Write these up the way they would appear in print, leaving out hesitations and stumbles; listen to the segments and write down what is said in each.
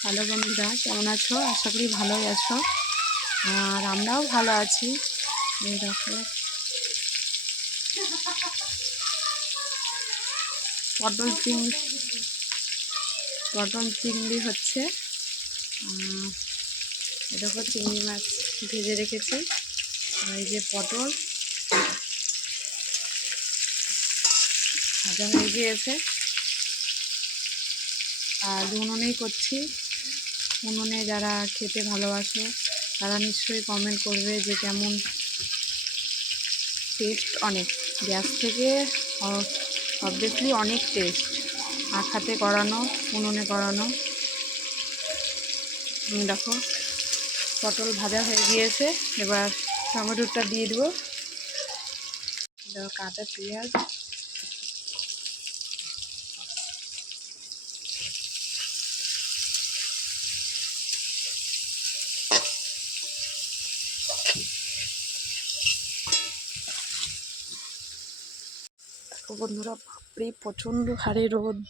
Hello বন্ধুরা, কেমন আছো? আশা করি ভালোই আছো। আর আমরাও ভালো আছি। এই দেখো পটল চিংড়ি হচ্ছে। এই দেখো চিংড়ি মাছ ভেজে রেখেছি। এই যে পটল ভাজা হয়ে গিয়েছে আর উনুনেই করছি। উনুনে যারা খেতে ভালোবাসো তারা নিশ্চয়ই কমেন্ট করবে যে কেমন টেস্ট। অনেক গ্যাস থেকে অবভিয়াসলি অনেক টেস্ট। আখাতে করানো, উনুনে করানো। দেখো পটল ভাজা হয়ে গিয়েছে। এবার টমেটোটা দিয়ে দেবো। কাঁচা পেঁয়াজ, বন্ধুরা বাপরে প্রচণ্ড হারে রোদ।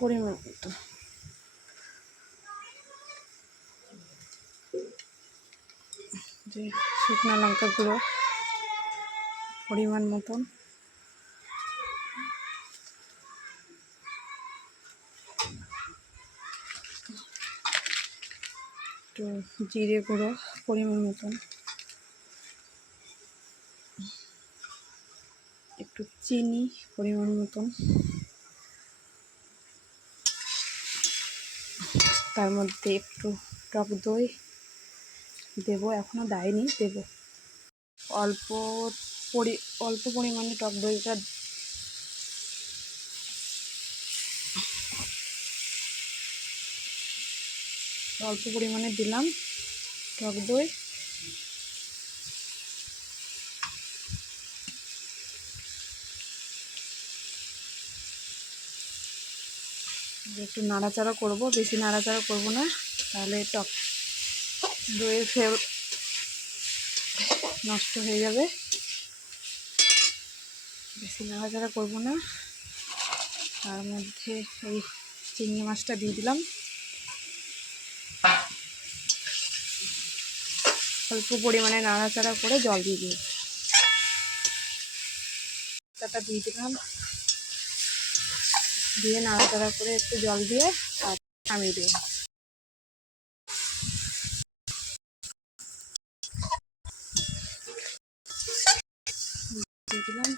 পরিমাণ মতো যে শুকনো লঙ্কা গুঁড়ো পরিমাণ মতন, একটু জিরে গুঁড়ো পরিমাণ মতন, একটু চিনি পরিমাণ মতন, তার মধ্যে একটু টক দই দেবো। এখনও দেয়নি, দেবো। অল্প পরিমাণে টক দইটা অল্প পরিমাণে দিলাম টক দই। একটু নাড়াচাড়া করব, বেশি নাড়াচাড়া করব না, তাহলে টক দইয়ের ফ্লেভার নষ্ট হয়ে যাবে। বেশি নাড়াচাড়া করব না। তার মধ্যে এই চিংড়ি মাছটা দিয়ে দিলাম। অল্প পরিমাণে নাড়াচাড়া করে জল দিয়ে দিই। এটা দিয়ে দিলাম, দিয়ে নাড়াচাড়া করে একটু জল দিয়ে আর নামিয়ে দেব। দিয়ে দিলাম।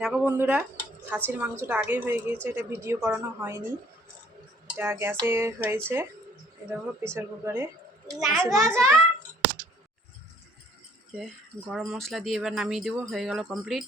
দেখো বন্ধুরা, খাসির মাংসটা আগেই হয়ে গিয়েছে, এটা ভিডিও করানো হয়নি, এটা গ্যাসে হয়েছে। এটা হলো প্রেসার কুকারে খাসির মাংসটা। গরম মশলা দিয়ে এবার নামিয়ে দেবো। হয়ে গেল কমপ্লিট।